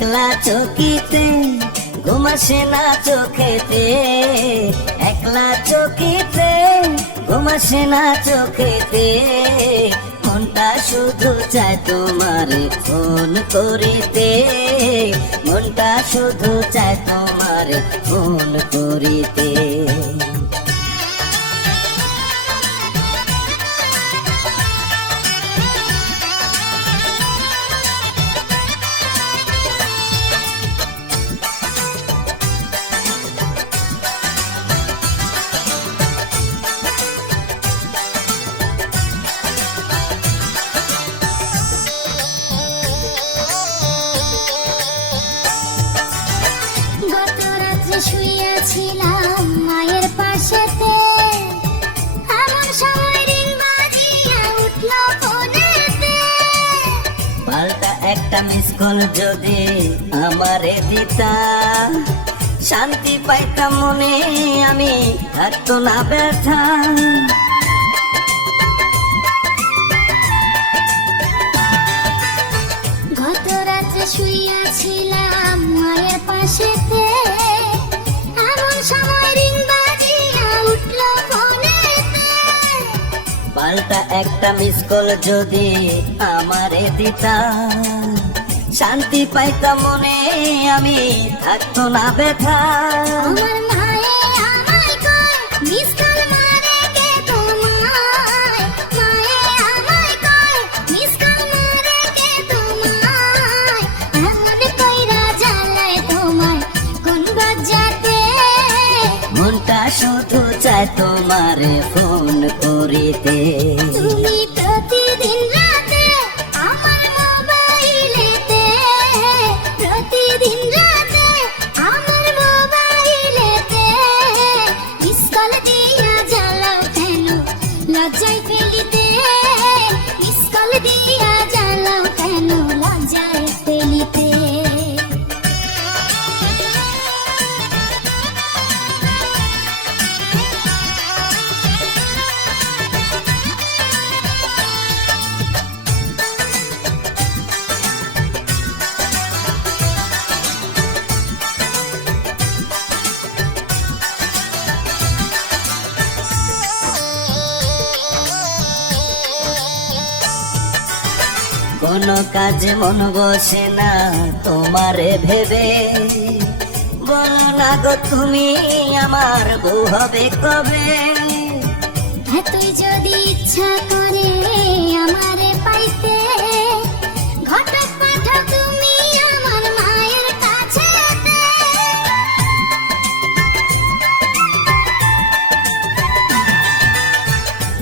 একলা চকিতে ঘুম আসে না চোখেতে, একলা চকিতে ঘুম আসে না চোখেতে। মনটা শুধু চায় তোমারে ফোন করিতে, মনটা শুধু চায় তোমারে ফোন করিতে। গত রাত্রে শুইয়াছিলাম মায়ের পাশেতে, এমন সময় রিং বাজিয়া উঠল ফোনেতে। পাল্টা একটা মিস কল যদি আমারে দিতা, শান্তি পাইতাম মনে, আমি থাকতো না ব্যথা। গত রাত্রে শুইয়াছিলাম মায়ের পাশেতে, এমন সময় রিং বাজিয়া উঠল ফোনেতে। পাল্টা একটা মিস কল যদি আমারে দিতা, শান্তি পাইতাম মনে, আমি থাকতো না ব্যথা। আমার মায়ে আমায় কয় মিস কল মারে কে তোমায়, মায়ে আমায় কয় মিস কল মারে কে তোমায়। এমন কইরা জ্বালায় তোমায় কোন বাজাতে, মনটা শুধু চায় তোমারে ফোন করিতে। তুমি প্রতিদিন রাতে আমার মোবাইলেতে, প্রতিদিন রাতে আমার মোবাইলেতে মিস কল দিয়া জ্বালাও কেন লজ্জায় ফেলিতে, মিস কল দিয়া জ্বালাও কেন লজ্জায় ফেলিতে। কোনো কাজে মন বসে না তোমারে ভেবে, বলো না গো তুমি আমার বউ হবে কবে। এতই যদি ইচ্ছা করে আমারে পাইতে, ঘটক পাঠাও তুমি আমার মায়ের কাছেতে।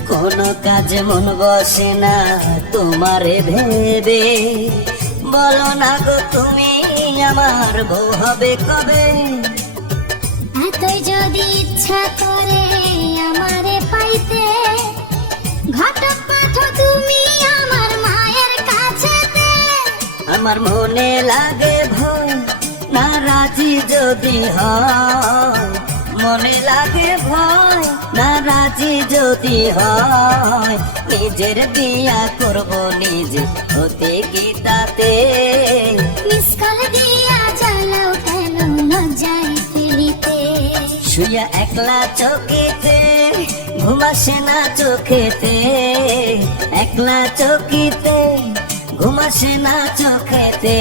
কোনো কাজে মন বসে না তোমারে ভেবে, বলো না গো তুমি আমার বউ হবে কবে। এতই যদি ইচ্ছা করে আমারে পাইতে, ঘটক পাঠাও তুমি আমার মায়ের কাছেতে। আমার মনে লাগে ভয় না রাজি যদি হয়, মনে লাগে ভয় না রাজি যদি হয়। নিজের বিয়া করব নিজে হতে গীতাতে, মিস কল দিয়া জ্বালাও কেন লজ্জায় ফেলিতে। শুয়া একলা চকিতে ঘুম আসে না চোখেতে, একলা চকিতে ঘুম আসে না চোখেতে।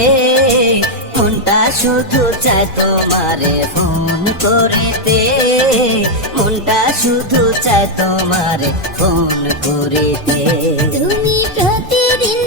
মনটা শুধু চায় তোমারে ফোন করিতে, মনটা শুধু চায় তোমারে ফোন করিতে। তুমি প্রতিদিন